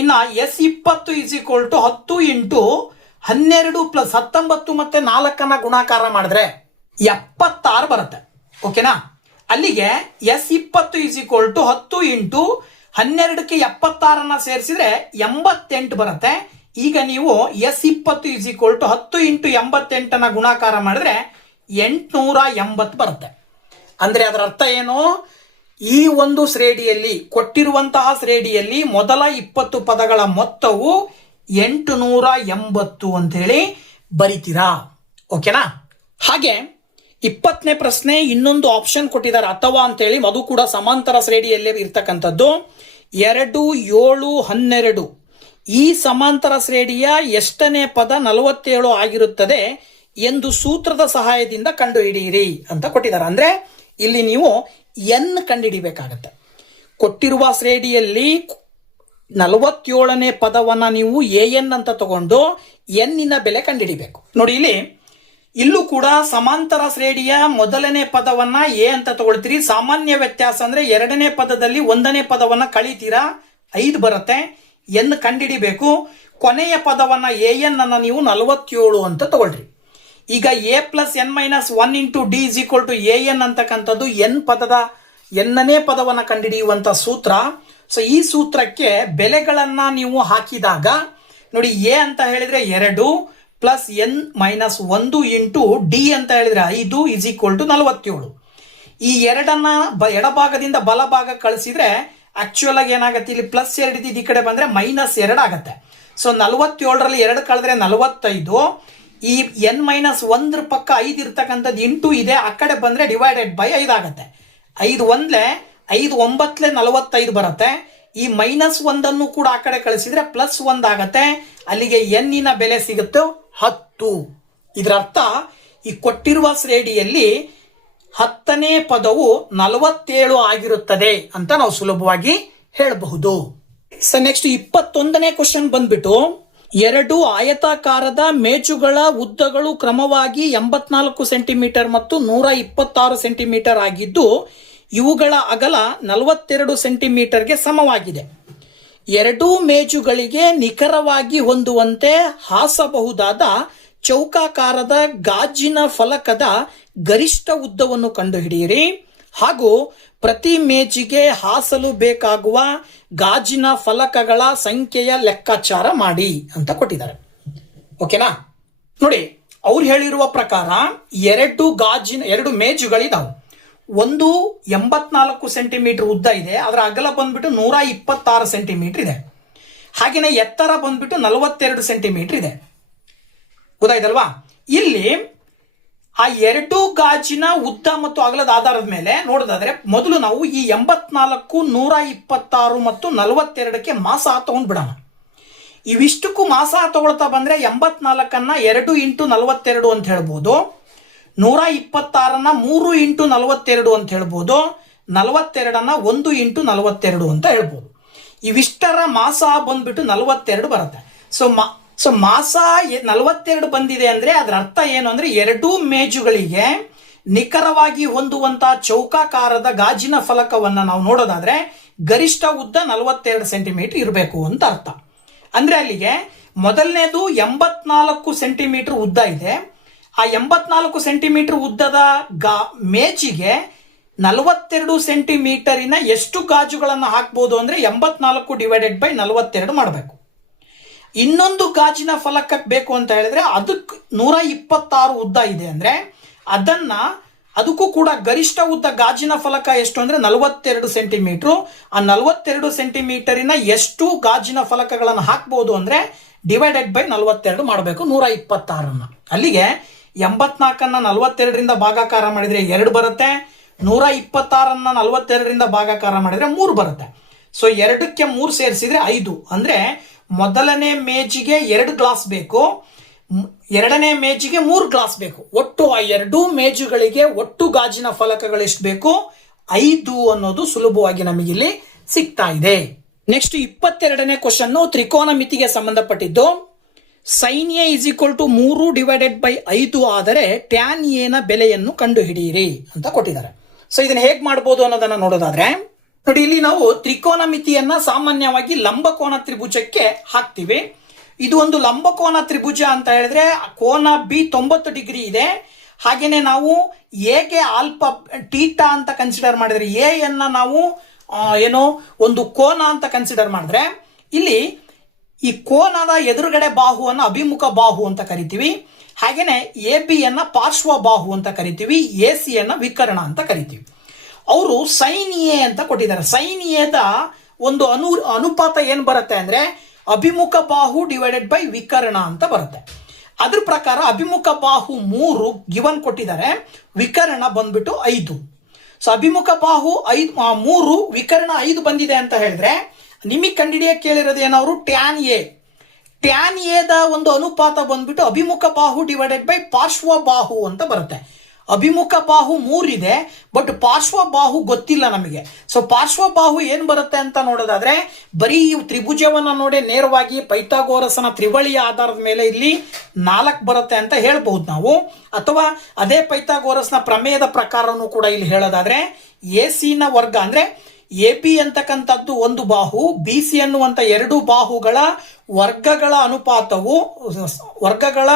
ಇನ್ನ S20 is equal to 10 into 12 plus 19 ಮತ್ತೆ 4 ಗುಣಾಕಾರ ಮಾಡಿದ್ರೆ 76 ಬರುತ್ತೆ. ಓಕೆನಾ? ಅಲ್ಲಿಗೆ S20 is equal to 10 into 12ಕ್ಕೆ 76 ಸೇರಿಸಿದ್ರೆ 88 ಬರುತ್ತೆ. ಈಗ ನೀವು S20 is equal to 10 into 88 ಗುಣಾಕಾರ ಮಾಡಿದ್ರೆ 880 ಬರುತ್ತೆ. ಅಂದ್ರೆ ಅದರ ಅರ್ಥ ಏನು? ಈ ಒಂದು ಶ್ರೇಣಿಯಲ್ಲಿ ಕೊಟ್ಟಿರುವಂತಹ ಶ್ರೇಣಿಯಲ್ಲಿ ಮೊದಲ 20 ಪದಗಳ ಮೊತ್ತವು 880 ಅಂತ ಹೇಳಿ ಬರಿತೀರಾ. ಓಕೆನಾ? ಹಾಗೆ 20ನೇ ಪ್ರಶ್ನೆ ಇನ್ನೊಂದು ಆಪ್ಷನ್ ಕೊಟ್ಟಿದ್ದಾರೆ ಅಥವಾ ಅಂತ ಹೇಳಿ, ಅದು ಕೂಡ ಸಮಾಂತರ ಶ್ರೇಣಿಯಲ್ಲೇ ಇರ್ತಕ್ಕಂಥದ್ದು. 2 7 12 ಈ ಸಮಾಂತರ ಶ್ರೇಣಿಯ ಎಷ್ಟನೇ ಪದ 47 ಆಗಿರುತ್ತದೆ ಎಂದು ಸೂತ್ರದ ಸಹಾಯದಿಂದ ಕಂಡುಹಿಡಿಯಿರಿ ಅಂತ ಕೊಟ್ಟಿದ್ದಾರೆ. ಅಂದ್ರೆ ಇಲ್ಲಿ ನೀವು ಎನ್ ಕಂಡುಹಿಡಿಬೇಕಾಗತ್ತೆ. ಕೊಟ್ಟಿರುವ ಶ್ರೇಣಿಯಲ್ಲಿ 47ನೇ ಪದವನ್ನ ನೀವು ಎನ್ ಅಂತ ತಗೊಂಡು ಎನ್ನಿನ ಬೆಲೆ ಕಂಡುಹಿಡಿಬೇಕು. ನೋಡಿ, ಇಲ್ಲೂ ಕೂಡ ಸಮಾಂತರ ಶ್ರೇಣಿಯ ಮೊದಲನೇ ಪದವನ್ನ ಎ ಅಂತ ತಗೊಳ್ತೀರಿ. ಸಾಮಾನ್ಯ ವ್ಯತ್ಯಾಸ ಅಂದ್ರೆ ಎರಡನೇ ಪದದಲ್ಲಿ 1ನೇ ಪದವನ್ನ ಕಳಿತೀರಾ, 5 ಬರುತ್ತೆ. ಎನ್ ಕಂಡುಹಿಡಿಬೇಕು. ಕೊನೆಯ ಪದವನ್ನ ಎನ್ ಅನ್ನ ನೀವು 47 ಅಂತ ತಗೊಳ್ರಿ. ಈಗ A plus n-1 into D is equal to N ಅಂತಕ್ಕಂಥದ್ದು ಎನ್ನನೇ ಪದವನ್ನ ಕಂಡುಹಿಡಿಯುವಂತ ಸೂತ್ರ. ಸೊ ಈ ಸೂತ್ರಕ್ಕೆ ಬೆಲೆಗಳನ್ನ ನೀವು ಹಾಕಿದಾಗ ನೋಡಿ, ಎ ಅಂತ ಹೇಳಿದ್ರೆ 2 ಪ್ಲಸ್ n-1 ಇಂಟು ಡಿ ಅಂತ ಹೇಳಿದ್ರೆ 5 ಇಸ್ ಈಕ್ವಲ್ ಟು 47. ಈ 2 ಎಡಭಾಗದಿಂದ ಬಲಭಾಗ ಕಳಿಸಿದ್ರೆ ಆಕ್ಚುಯಲ್ ಆಗಿ ಏನಾಗುತ್ತೆ, ಇಲ್ಲಿ +2 ಇದ್ದು ಈ ಕಡೆ ಬಂದ್ರೆ -2 ಆಗುತ್ತೆ. ಸೊ 47ರಲ್ಲಿ 2 ಕಳೆದ್ರೆ 45. ಈ n-1 ಪಕ್ಕ 5 ಇರ್ತಕ್ಕಂಥದ್ದು ಇಂಟು ಇದೆ, ಆ ಕಡೆ ಬಂದ್ರೆ ಡಿವೈಡೆಡ್ ಬೈ 5 ಆಗುತ್ತೆ. 5 1 5 9 45 ಬರುತ್ತೆ. ಈ -1 ಕೂಡ ಆ ಕಡೆ ಕಳಿಸಿದ್ರೆ +1 ಆಗತ್ತೆ. ಅಲ್ಲಿಗೆ ಎನ್ನಿನ ಬೆಲೆ ಸಿಗುತ್ತೆ 10. ಇದರ ಅರ್ಥ ಈ ಕೊಟ್ಟಿರುವ ಶ್ರೇಣಿಯಲ್ಲಿ 10ನೇ ಪದವು 47 ಆಗಿರುತ್ತದೆ ಅಂತ ನಾವು ಸುಲಭವಾಗಿ ಹೇಳಬಹುದು. ಸೊ ನೆಕ್ಸ್ಟ್ 21ನೇ ಕ್ವಶನ್ ಬಂದ್ಬಿಟ್ಟು, 2 ಆಯತಾಕಾರದ ಮೇಜುಗಳ ಉದ್ದಗಳು ಕ್ರಮವಾಗಿ 84 ಸೆಂಟಿಮೀಟರ್ ಮತ್ತು 126 ಸೆಂಟಿಮೀಟರ್ ಆಗಿದ್ದು ಇವುಗಳ ಅಗಲ 42 ಸೆಂಟಿಮೀಟರ್ಗೆ ಸಮವಾಗಿದೆ. 2 ಮೇಜುಗಳಿಗೆ ನಿಖರವಾಗಿ ಹೊಂದುವಂತೆ ಹಾಸಬಹುದಾದ ಚೌಕಾಕಾರದ ಗಾಜಿನ ಫಲಕದ ಗರಿಷ್ಠ ಉದ್ದವನ್ನು ಕಂಡುಹಿಡಿಯಿರಿ ಹಾಗೂ ಪ್ರತಿ ಮೇಜಿಗೆ ಹಾಸಲು ಬೇಕಾಗುವ ಗಾಜಿನ ಫಲಕಗಳ ಸಂಖ್ಯೆಯ ಲೆಕ್ಕಾಚಾರ ಮಾಡಿ ಅಂತ ಕೊಟ್ಟಿದ್ದಾರೆ. ಓಕೆನಾ? ನೋಡಿ, ಅವ್ರು ಹೇಳಿರುವ ಪ್ರಕಾರ ಎರಡು ಮೇಜುಗಳಿದಾವೆ. ಒಂದು 84 ಸೆಂಟಿಮೀಟರ್ ಉದ್ದ ಇದೆ, ಅದರ ಅಗಲ ಬಂದ್ಬಿಟ್ಟು 126 ಸೆಂಟಿಮೀಟರ್ ಇದೆ. ಹಾಗೆಯೇ ಎತ್ತರ ಬಂದ್ಬಿಟ್ಟು 42 ಸೆಂಟಿಮೀಟರ್ ಇದೆ. ಗೊತ್ತಾಯ್ತಲ್ವಾ? ಇಲ್ಲಿ ಆ ಎರಡು ಗಾಜಿನ ಉದ್ದ ಮತ್ತು ಅಗಲದ ಆಧಾರದ ಮೇಲೆ ನೋಡೋದಾದ್ರೆ ಮೊದಲು ನಾವು ಈ 84, 126 ಮತ್ತು 42ಕ್ಕೆ ಮಾಸ ತಗೊಂಡ್ಬಿಡೋಣ. ಇವಿಷ್ಟಕ್ಕೂ ಮಾಸ ತಗೊಳ್ತಾ ಬಂದ್ರೆ 84ಅನ್ನ 2 ಇಂಟು 42 ಅಂತ ಹೇಳ್ಬೋದು, 126ಅನ್ನ 3 ಇಂಟು 42 ಅಂತ ಹೇಳ್ಬೋದು, 42ಅನ್ನ 1 ಇಂಟು 42 ಅಂತ ಹೇಳ್ಬೋದು. ಇವಿಷ್ಟರ ಮಾಸ ಬಂದ್ಬಿಟ್ಟು 42 ಬರುತ್ತೆ. ಸೊ ಮಾಸ 42 ಬಂದಿದೆ ಅಂದ್ರೆ ಅದರ ಅರ್ಥ ಏನು ಅಂದ್ರೆ ಎರಡೂ ಮೇಜುಗಳಿಗೆ ನಿಖರವಾಗಿ ಹೊಂದುವಂತಹ ಚೌಕಾಕಾರದ ಗಾಜಿನ ಫಲಕವನ್ನ ನಾವು ನೋಡೋದಾದ್ರೆ ಗರಿಷ್ಠ ಉದ್ದ 42 ಸೆಂಟಿಮೀಟರ್ ಇರಬೇಕು ಅಂತ ಅರ್ಥ. ಅಂದ್ರೆ ಅಲ್ಲಿಗೆ ಮೊದಲನೇದು 84 ಸೆಂಟಿಮೀಟರ್ ಉದ್ದ ಇದೆ. ಆ 84 ಸೆಂಟಿಮೀಟರ್ ಉದ್ದದ ಮೇಜಿಗೆ 42 ಸೆಂಟಿಮೀಟರಿನ ಎಷ್ಟು ಗಾಜುಗಳನ್ನು ಹಾಕ್ಬೋದು ಅಂದ್ರೆ 84 ಡಿವೈಡೆಡ್ ಬೈ 42 ಮಾಡಬೇಕು. ಇನ್ನೊಂದು ಗಾಜಿನ ಫಲಕಕ್ಕೆ ಬೇಕು ಅಂತ ಹೇಳಿದ್ರೆ ಅದಕ್ಕೆ 126 ಉದ್ದ ಇದೆ ಅಂದ್ರೆ ಅದಕ್ಕೂ ಕೂಡ ಗರಿಷ್ಠ ಉದ್ದ ಗಾಜಿನ ಫಲಕ ಎಷ್ಟು ಅಂದ್ರೆ 42 ಸೆಂಟಿಮೀಟರ್. ಆ 42 ಸೆಂಟಿಮೀಟರಿನ ಎಷ್ಟು ಗಾಜಿನ ಫಲಕಗಳನ್ನು ಹಾಕ್ಬಹುದು ಅಂದ್ರೆ ಡಿವೈಡೆಡ್ ಬೈ 42 ಮಾಡಬೇಕು 126ಅನ್ನ. ಅಲ್ಲಿಗೆ 84ಅನ್ನ 42ರಿಂದ ಭಾಗಾಕಾರ ಮಾಡಿದ್ರೆ 2 ಬರುತ್ತೆ, 126ಅನ್ನ 42ರಿಂದ ಭಾಗಾಕಾರ ಮಾಡಿದ್ರೆ 3 ಬರುತ್ತೆ. ಸೊ 2ಕ್ಕೆ 3 ಸೇರಿಸಿದ್ರೆ 5. ಅಂದ್ರೆ ಮೊದಲನೇ ಮೇಜಿಗೆ 2 ಗ್ಲಾಸ್ ಬೇಕು, ಎರಡನೇ ಮೇಜಿಗೆ 3 ಗ್ಲಾಸ್ ಬೇಕು. ಒಟ್ಟು ಆ ಎರಡೂ ಮೇಜುಗಳಿಗೆ ಒಟ್ಟು ಗಾಜಿನ ಫಲಕಗಳು ಎಷ್ಟು ಬೇಕು? 5 ಅನ್ನೋದು ಸುಲಭವಾಗಿ ನಮಗಿಲ್ಲಿ ಸಿಗ್ತಾ ಇದೆ. ನೆಕ್ಸ್ಟ್ 22ನೇ ಕ್ವಶನ್ ತ್ರಿಕೋನ ಮಿತಿಗೆ ಸಂಬಂಧಪಟ್ಟಿದ್ದು. Sine A is equal to 3 divided by 5 ಆದರೆ ಟ್ಯಾನ್ ಎ ನ ಬೆಲೆಯನ್ನು ಕಂಡುಹಿಡಿಯಿರಿ ಅಂತ ಕೊಟ್ಟಿದ್ದಾರೆ. ಸೊ ಇದನ್ನ ಹೇಗ್ ಮಾಡಬಹುದು ಅನ್ನೋದನ್ನ ನೋಡೋದಾದ್ರೆ ನೋಡಿ, ಇಲ್ಲಿ ನಾವು ತ್ರಿಕೋನ ಮಿತಿಯನ್ನ ಸಾಮಾನ್ಯವಾಗಿ ಲಂಬಕೋನ ತ್ರಿಭುಜಕ್ಕೆ ಹಾಕ್ತಿವಿ. ಇದು ಒಂದು ಲಂಬಕೋನ ತ್ರಿಭುಜ ಅಂತ ಹೇಳಿದ್ರೆ ಕೋನ ಬಿ 90 ಡಿಗ್ರಿ ಇದೆ. ಹಾಗೇನೆ ನಾವು ಎಗೆ ಆಲ್ಫಾ ಟೀಟಾ ಅಂತ ಕನ್ಸಿಡರ್ ಮಾಡಿದ್ರೆ ಎ ಯನ್ನ ನಾವು ಒಂದು ಕೋನ ಅಂತ ಕನ್ಸಿಡರ್ ಮಾಡಿದ್ರೆ ಇಲ್ಲಿ ಈ ಕೋನದ ಎದುರುಗಡೆ ಬಾಹುವನ್ನು ಅಭಿಮುಖ ಬಾಹು ಅಂತ ಕರಿತೀವಿ. ಹಾಗೇನೆ ಎ ಬಿ ಯನ್ನ ಪಾರ್ಶ್ವ ಬಾಹು ಅಂತ ಕರಿತೀವಿ, ಎ ಸಿ ಯನ್ನ ವಿಕರ್ಣ ಅಂತ ಕರಿತೀವಿ. ಅವರು ಸೈನ್ ಎ ಅಂತ ಕೊಟ್ಟಿದ್ದಾರೆ. ಸೈನ್ ಎದ ಒಂದು ಅನುಪಾತ ಏನ್ ಬರುತ್ತೆ ಅಂದ್ರೆ ಅಭಿಮುಖ ಬಾಹು ಡಿವೈಡೆಡ್ ಬೈ ವಿಕರ್ಣ ಅಂತ ಬರುತ್ತೆ. ಅದ್ರ ಪ್ರಕಾರ ಅಭಿಮುಖ ಬಾಹು 3 ಗಿವನ್ ಕೊಟ್ಟಿದ್ದಾರೆ, ವಿಕರ್ಣ ಬಂದ್ಬಿಟ್ಟು 5. ಸೊ ಅಭಿಮುಖ ಬಾಹು 3, ವಿಕರ್ಣ 5 ಬಂದಿದೆ ಅಂತ ಹೇಳಿದ್ರೆ ನಿಮಗೆ ಕಂಡಿಡಿಯಕ್ಕೆ ಕೇಳಿರೋದು ಏನವರು ಟ್ಯಾನ್ ಎದ ಒಂದು ಅನುಪಾತ ಬಂದ್ಬಿಟ್ಟು ಅಭಿಮುಖ ಬಾಹು ಡಿವೈಡೆಡ್ ಬೈ ಪಾರ್ಶ್ವ ಬಾಹು ಅಂತ ಬರುತ್ತೆ. ಅಭಿಮುಖ ಬಾಹು 3 ಇದೆ, ಬಟ್ ಪಾರ್ಶ್ವ ಬಾಹು ಗೊತ್ತಿಲ್ಲ ನಮಗೆ. ಸೊ ಪಾರ್ಶ್ವ ಬಾಹು ಏನ್ ಬರುತ್ತೆ ಅಂತ ನೋಡೋದಾದ್ರೆ ಬರೀ ತ್ರಿಭುಜವನ್ನ ನೋಡಿ ನೇರವಾಗಿ ಪೈಥಾಗೋರಸನ ತ್ರಿವಳಿಯ ಆಧಾರದ ಮೇಲೆ ಇಲ್ಲಿ 4 ಬರುತ್ತೆ ಅಂತ ಹೇಳ್ಬಹುದು ನಾವು. ಅಥವಾ ಅದೇ ಪೈಥಾಗೋರಸ್ನ ಪ್ರಮೇಯದ ಪ್ರಕಾರನೂ ಕೂಡ ಇಲ್ಲಿ ಹೇಳೋದಾದ್ರೆ ಎ ಸಿ ನ ವರ್ಗ ಅಂದ್ರೆ ಎ ಬಿ ಅಂತಕ್ಕಂಥದ್ದು ಒಂದು ಬಾಹು, ಬಿ ಸಿ ಅನ್ನುವಂತ 2 ಬಾಹುಗಳ ವರ್ಗಗಳ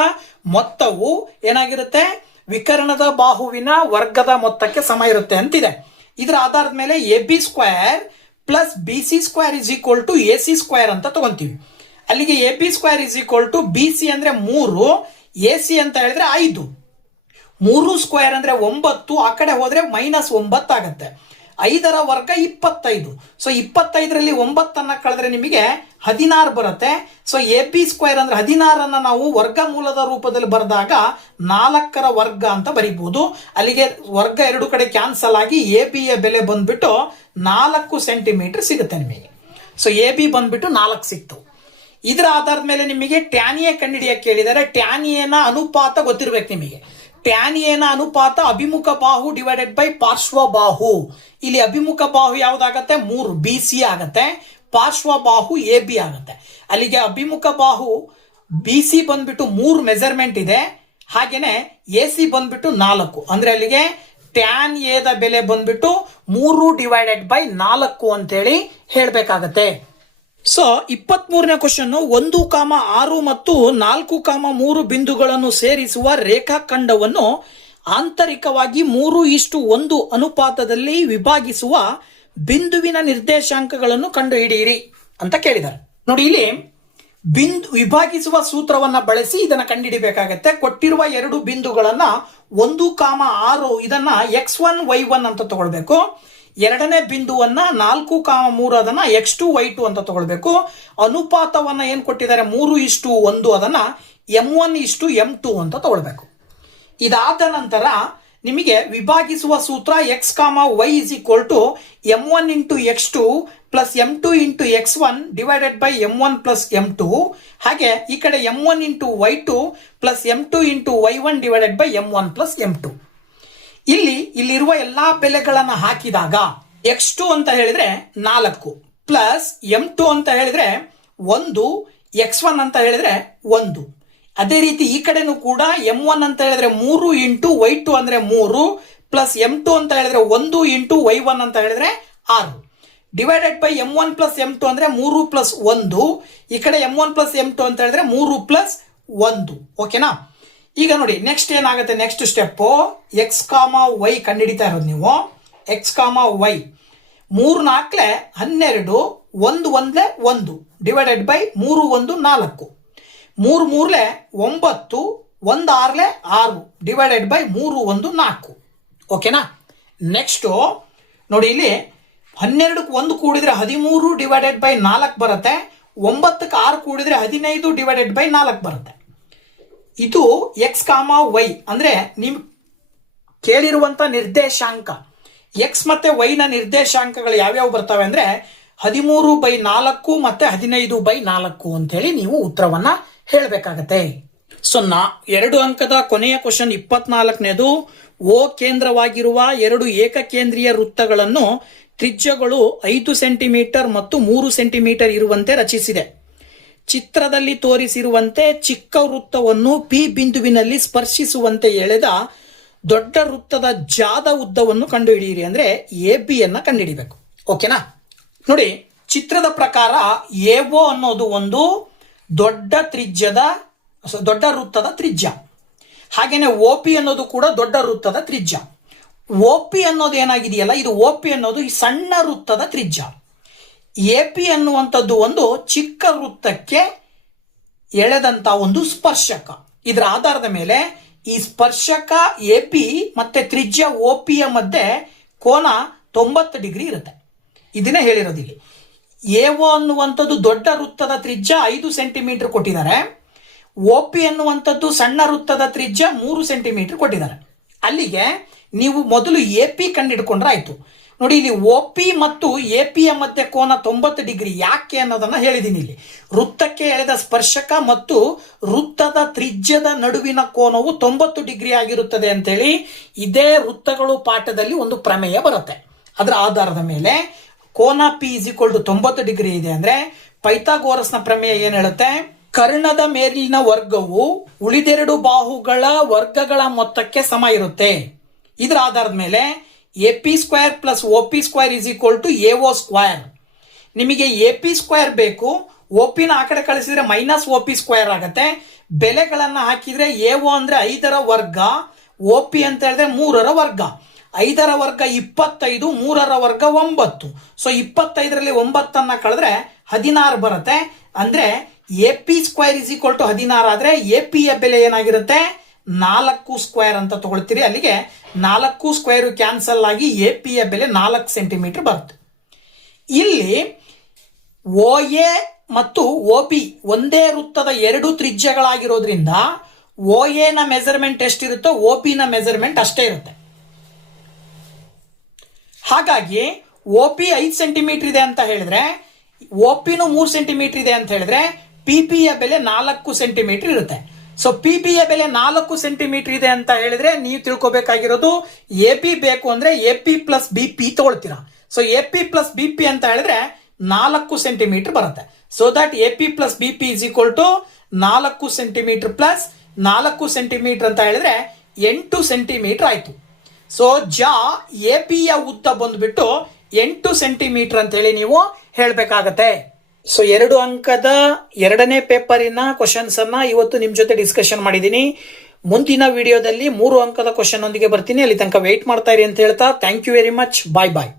ಮೊತ್ತವು ಏನಾಗಿರುತ್ತೆ? ವಿಕರ್ಣದ ಬಾಹುವಿನ ವರ್ಗದ ಮೊತ್ತಕ್ಕೆ ಸಮ ಇರುತ್ತೆ ಅಂತಿದೆ. ಇದರ ಆಧಾರದ ಮೇಲೆ A B square plus B C square is equal to A C square ಅಂತ ತಗೊಂತೀವಿ. ಅಲ್ಲಿಗೆ A B square is equal to B C ಅಂದ್ರೆ 3, ಎ ಸಿ ಅಂತ ಹೇಳಿದ್ರೆ 5. 3 ಸ್ಕ್ವೇರ್ ಅಂದ್ರೆ 9, ಆ ಕಡೆ ಹೋದ್ರೆ -9 ಆಗುತ್ತೆ. 5ರ ವರ್ಗ 25. ಸೊ 25ರಲ್ಲಿ 9ಅನ್ನ ಕಳೆದ್ರೆ ನಿಮಗೆ 16 ಬರುತ್ತೆ. ಸೊ ಎ ಬಿ ಸ್ಕ್ವೇರ್ ಅಂದ್ರೆ 16ಅನ್ನ ನಾವು ವರ್ಗಮೂಲದ ರೂಪದಲ್ಲಿ ಬರೆದಾಗ 4ರ ವರ್ಗ ಅಂತ ಬರೀಬಹುದು. ಅಲ್ಲಿಗೆ ವರ್ಗ 2 ಕಡೆ ಕ್ಯಾನ್ಸಲ್ ಆಗಿ ಎ ಬಿ ಯ ಬೆಲೆ ಬಂದ್ಬಿಟ್ಟು 4 ಸೆಂಟಿಮೀಟರ್ ಸಿಗುತ್ತೆ ನಿಮಗೆ. ಸೊ ಎ ಬಿ ಬಂದ್ಬಿಟ್ಟು 4 ಸಿಕ್ತು. ಇದರ ಆಧಾರದ ಮೇಲೆ ನಿಮಗೆ ಟ್ಯಾನ್ ಎ ಕಂಡುಹಿಡಿಯಕ್ಕೆ ಕೇಳಿದರೆ ಟ್ಯಾನ್ ಎ ನ ಅನುಪಾತ ಗೊತ್ತಿರ್ಬೇಕು ನಿಮಗೆ. ಟ್ಯಾನ್ ಎ ನ ಅನುಪಾತ ಅಭಿಮುಖ ಬಾಹು ಡಿವೈಡೆಡ್ ಬೈ ಪಾರ್ಶ್ವ ಬಾಹು. ಇಲ್ಲಿ ಅಭಿಮುಖ ಬಾಹು ಯಾವ್ದಾಗತ್ತೆ? 3 ಬಿ ಸಿ ಆಗತ್ತೆ, ಪಾರ್ಶ್ವ ಬಾಹು ಎ ಬಿ ಆಗತ್ತೆ. ಅಲ್ಲಿಗೆ ಅಭಿಮುಖ ಬಾಹು ಬಿ ಸಿ ಬಂದ್ಬಿಟ್ಟು 3 ಮೆಜರ್ಮೆಂಟ್ ಇದೆ, ಹಾಗೇನೆ ಎ ಸಿ ಬಂದ್ಬಿಟ್ಟು 4. ಅಂದ್ರೆ ಅಲ್ಲಿಗೆ ಟ್ಯಾನ್ ಎ ದ ಬೆಲೆ ಬಂದ್ಬಿಟ್ಟು 3 ಡಿವೈಡೆಡ್ ಬೈ 4 ಅಂತೇಳಿ ಹೇಳ್ಬೇಕಾಗತ್ತೆ. ಸೊ 23ನೇ ಕ್ವಶನ್ 1,6 ಮತ್ತು 4,3 ಬಿಂದುಗಳನ್ನು ಸೇರಿಸುವ ರೇಖಾಖಂಡವನ್ನು ಆಂತರಿಕವಾಗಿ 3:1 ಅನುಪಾತದಲ್ಲಿ ವಿಭಾಗಿಸುವ ಬಿಂದುವಿನ ನಿರ್ದೇಶಾಂಕಗಳನ್ನು ಕಂಡುಹಿಡಿಯಿರಿ ಅಂತ ಕೇಳಿದ್ದಾರೆ. ನೋಡಿ, ಇಲ್ಲಿ ವಿಭಾಗಿಸುವ ಸೂತ್ರವನ್ನ ಬಳಸಿ ಇದನ್ನ ಕಂಡುಹಿಡಿಬೇಕಾಗತ್ತೆ. ಕೊಟ್ಟಿರುವ ಎರಡು ಬಿಂದುಗಳನ್ನ 1,6 ಇದನ್ನ x1 y1 ಅಂತ ತಗೊಳ್ಬೇಕು. ಎರಡನೇ ಬಿಂದುವನ್ನ 4,3 ಅದನ್ನ x2 y2 ಅಂತ ತಗೊಳ್ಬೇಕು. ಅನುಪಾತವನ್ನ ಏನ್ ಕೊಟ್ಟಿದ್ದಾರೆ 3:1 ಅದನ್ನ m1:m2 ಅಂತ ತಗೊಳ್ಬೇಕು. ಇದಾದ ನಂತರ ನಿಮಗೆ ವಿಭಾಗಿಸುವ ಸೂತ್ರ x, y is equal to m1 into x2 plus m2 into x1 divided by m1 plus m2. ಹಾಗೆ ಈ ಕಡೆ m1 into y2 plus m2 into y1 divided by m1 plus m2. ಇಲ್ಲಿರುವ ಎಲ್ಲಾ ಬೆಲೆಗಳನ್ನ ಹಾಕಿದಾಗ x2 ಅಂತ ಹೇಳಿದ್ರೆ 4 ಪ್ಲಸ್ m2 ಅಂತ ಹೇಳಿದ್ರೆ 1, x1 ಅಂತ ಹೇಳಿದ್ರೆ 1. ಅದೇ ರೀತಿ ಈ ಕಡೆನೂ ಕೂಡ m1 ಅಂತ ಹೇಳಿದ್ರೆ 3 ಇಂಟು y2 ಅಂದ್ರೆ 3 ಪ್ಲಸ್ m2 ಅಂತ ಹೇಳಿದ್ರೆ 1 ಇಂಟು y1 ಅಂತ ಹೇಳಿದ್ರೆ 6 divided by m1 plus m2 ಅಂದ್ರೆ 3 ಪ್ಲಸ್ 1. ಈ ಕಡೆ m1 ಪ್ಲಸ್ m2 ಅಂತ ಹೇಳಿದ್ರೆ 3 ಪ್ಲಸ್ 1. ಓಕೆನಾ? ಈಗ ನೋಡಿ ನೆಕ್ಸ್ಟ್ ಏನಾಗುತ್ತೆ, ನೆಕ್ಸ್ಟ್ ಸ್ಟೆಪ್ x, y ಕಂಡುಹಿಡಿತಾ ಇರೋದು ನೀವು. x, y 3 4 12 1 1 1 divided by 3 1 4 3 3 9 1 6 6 divided by 3 1 4. ಓಕೆನಾ? ನೆಕ್ಸ್ಟ್ ನೋಡಿ, ಇಲ್ಲಿ 12ಕ್ಕೆ 1 ಕೂಡಿದ್ರೆ 13 ಡಿವೈಡೆಡ್ ಬೈ 4 ಬರುತ್ತೆ. 9ಕ್ಕೆ 6 ಕೂಡಿದ್ರೆ 15 ಡಿವೈಡೆಡ್ ಬೈ 4 ಬರುತ್ತೆ. ಇದು x, y ಅಂದ್ರೆ ನೀವು ಕೇಳಿರುವಂತ ನಿರ್ದೇಶಾಂಕ. x ಮತ್ತೆ y ನ ನಿರ್ದೇಶಾಂಕಗಳು ಯಾವ್ಯಾವ ಬರ್ತವೆ ಅಂದ್ರೆ 13/4 ಮತ್ತೆ 15/4 ಅಂತ ಹೇಳಿ ನೀವು ಉತ್ತರವನ್ನ ಹೇಳಬೇಕಾಗತ್ತೆ. ಸೊ 2 ಅಂಕದ ಕೊನೆಯ ಕ್ವಶನ್ 24ನೇದು. ಓ ಕೇಂದ್ರವಾಗಿರುವ 2 ಏಕಕೇಂದ್ರೀಯ ವೃತ್ತಗಳನ್ನು ತ್ರಿಜ್ಯಗಳು 5 ಸೆಂಟಿಮೀಟರ್ ಮತ್ತು 3 ಸೆಂಟಿಮೀಟರ್ ಇರುವಂತೆ ರಚಿಸಿದೆ. ಚಿತ್ರದಲ್ಲಿ ತೋರಿಸಿರುವಂತೆ ಚಿಕ್ಕ ವೃತ್ತವನ್ನು ಪಿ ಬಿಂದುವಿನಲ್ಲಿ ಸ್ಪರ್ಶಿಸುವಂತೆ ಎಳೆದ ದೊಡ್ಡ ವೃತ್ತದ ಜಾದ ಉದ್ದವನ್ನು ಕಂಡುಹಿಡಿಯಿರಿ. ಅಂದ್ರೆ AB ಅನ್ನ ಕಂಡುಹಿಡಿಬೇಕು. ಓಕೆನಾ? ನೋಡಿ, ಚಿತ್ರದ ಪ್ರಕಾರ ಎಒ ಅನ್ನೋದು ಒಂದು ದೊಡ್ಡ ವೃತ್ತದ ತ್ರಿಜ್ಯ. ಹಾಗೇನೆ OP ಅನ್ನೋದು ಕೂಡ ದೊಡ್ಡ ವೃತ್ತದ ತ್ರಿಜ್ಯ. OP ಅನ್ನೋದು ಏನಾಗಿದೆಯಲ್ಲ, ಇದು OP ಅನ್ನೋದು ಈ ಸಣ್ಣ ವೃತ್ತದ ತ್ರಿಜ್ಯ. AP ಅನ್ನುವಂಥದ್ದು ಒಂದು ಚಿಕ್ಕ ವೃತ್ತಕ್ಕೆ ಎಳೆದಂತ ಒಂದು ಸ್ಪರ್ಶಕ. ಇದರ ಆಧಾರದ ಮೇಲೆ ಈ ಸ್ಪರ್ಶಕ AP ಮತ್ತೆ ತ್ರಿಜ್ಯ OP ಯ ಮಧ್ಯೆ ಕೋನ 90 ಡಿಗ್ರಿ ಇರುತ್ತೆ. ಇದನ್ನೇ ಹೇಳಿರೋದಿಲ್ಲಿ. ಎಒ ಅನ್ನುವಂಥದ್ದು ದೊಡ್ಡ ವೃತ್ತದ ತ್ರಿಜ್ಯ 5 ಸೆಂಟಿಮೀಟರ್ ಕೊಟ್ಟಿದ್ದಾರೆ. OP ಅನ್ನುವಂಥದ್ದು ಸಣ್ಣ ವೃತ್ತದ ತ್ರಿಜ್ಯ 3 ಸೆಂಟಿಮೀಟರ್ ಕೊಟ್ಟಿದ್ದಾರೆ. ಅಲ್ಲಿಗೆ ನೀವು ಮೊದಲು AP ಕಂಡಿಡ್ಕೊಂಡ್ರೆ ಆಯ್ತು. ನೋಡಿ, ಇಲ್ಲಿ OP ಮತ್ತು AP ಯ ಮಧ್ಯೆ ಕೋನ 90 ಡಿಗ್ರಿ ಯಾಕೆ ಅನ್ನೋದನ್ನ ಹೇಳಿದೀನಿ. ಇಲ್ಲಿ ವೃತ್ತಕ್ಕೆ ಎಳೆದ ಸ್ಪರ್ಶಕ ಮತ್ತು ವೃತ್ತದ ತ್ರಿಜ್ಯದ ನಡುವಿನ ಕೋನವು 90 ಡಿಗ್ರಿ ಆಗಿರುತ್ತದೆ ಅಂತೇಳಿ ಇದೇ ವೃತ್ತಗಳು ಪಾಠದಲ್ಲಿ ಒಂದು ಪ್ರಮೇಯ ಬರುತ್ತೆ. ಅದರ ಆಧಾರದ ಮೇಲೆ ಕೋನ P is equal to 90 degree ಇದೆ ಅಂದ್ರೆ ಪೈಥಾಗೋರಸ್ನ ಪ್ರಮೇಯ ಏನ್ ಹೇಳುತ್ತೆ, ಕರ್ಣದ ಮೇಲಿನ ವರ್ಗವು ಉಳಿದೆರಡು ಬಾಹುಗಳ ವರ್ಗಗಳ ಮೊತ್ತಕ್ಕೆ ಸಮ ಇರುತ್ತೆ. ಇದರ ಆಧಾರದ ಮೇಲೆ AP square plus OP square is equal to AO square. ನಿಮಗೆ AP ಸ್ಕ್ವೇರ್ ಬೇಕು, OP ನ ಆ ಕಡೆ ಕಳಿಸಿದ್ರೆ ಮೈನಸ್ OP ಸ್ಕ್ವೇರ್ ಆಗುತ್ತೆ. ಬೆಲೆಗಳನ್ನ ಹಾಕಿದ್ರೆ AO ಅಂದ್ರೆ 5ರ ವರ್ಗ, OP ಅಂತ ಹೇಳಿದ್ರೆ 3ರ ವರ್ಗ. 5ರ ವರ್ಗ 25, 3ರ ವರ್ಗ 9. ಸೊ 25ರಲ್ಲಿ 9 ಕಳೆದ್ರೆ 16 ಬರುತ್ತೆ. ಅಂದ್ರೆ AP square is equal to 16 ಆದ್ರೆ AP ಯ ಬೆಲೆ ಏನಾಗಿರುತ್ತೆ 4 ಸ್ಕ್ವೇರ್ ಅಂತ ತಗೊಳ್ತೀರಿ. ಅಲ್ಲಿಗೆ 4 ಸ್ಕ್ವೇರ್ ಕ್ಯಾನ್ಸಲ್ ಆಗಿ AP ಯ ಬೆಲೆ 4 ಸೆಂಟಿಮೀಟರ್ ಬರುತ್ತೆ. ಇಲ್ಲಿ OA ಮತ್ತು OB ಒಂದೇ ವೃತ್ತದ 2 ತ್ರಿಜ್ಯಗಳಾಗಿರೋದ್ರಿಂದ OA ನ ಮೆಜರ್ಮೆಂಟ್ ಎಷ್ಟಿರುತ್ತೋ OB ನ ಮೆಜರ್ಮೆಂಟ್ ಅಷ್ಟೇ ಇರುತ್ತೆ. ಹಾಗಾಗಿ OP 5 ಸೆಂಟಿಮೀಟರ್ ಇದೆ ಅಂತ ಹೇಳಿದ್ರೆ OP ನು 3 ಸೆಂಟಿಮೀಟರ್ ಇದೆ ಅಂತ ಹೇಳಿದ್ರೆ PP ಯ ಬೆಲೆ 4 ಸೆಂಟಿಮೀಟರ್ ಇರುತ್ತೆ. ಸೊ PP ಯ ಬೆಲೆ 4 ಸೆಂಟಿಮೀಟರ್ ಇದೆ ಅಂತ ಹೇಳಿದ್ರೆ ನೀವು ತಿಳ್ಕೊಬೇಕಾಗಿರೋದು AP ಬೇಕು ಅಂದ್ರೆ AP ಪ್ಲಸ್ BP ತಗೊಳ್ತೀರಾ. ಸೊ AP ಪ್ಲಸ್ BP ಅಂತ ಹೇಳಿದ್ರೆ 4 ಸೆಂಟಿಮೀಟರ್ ಬರುತ್ತೆ. So that AP plus BP is equal to 4 centimetre plus 4 centimetre ಅಂತ ಹೇಳಿದ್ರೆ 8 ಸೆಂಟಿಮೀಟರ್ ಆಯ್ತು. ಸೊ AP ಯ ಉದ್ದ ಬಂದ್ಬಿಟ್ಟು 8 ಸೆಂಟಿಮೀಟರ್ ಅಂತ ಹೇಳಿ ನೀವು ಹೇಳ್ಬೇಕಾಗತ್ತೆ. ಸೊ 2 ಅಂಕದ 2ನೇ ಪೇಪರಿನ ಕ್ವಶನ್ಸ್ ಅನ್ನ ಇವತ್ತು ನಿಮ್ ಜೊತೆ ಡಿಸ್ಕಷನ್ ಮಾಡಿದ್ದೀನಿ. ಮುಂದಿನ ವಿಡಿಯೋದಲ್ಲಿ 3 ಅಂಕದ ಕ್ವಶನ್ ಒಂದಿಗೆ ಬರ್ತೀನಿ. ಅಲ್ಲಿ ತನಕ ವೇಟ್ ಮಾಡ್ತಾ ಇರಿ ಅಂತ ಹೇಳ್ತಾ thank you very much. Bye bye.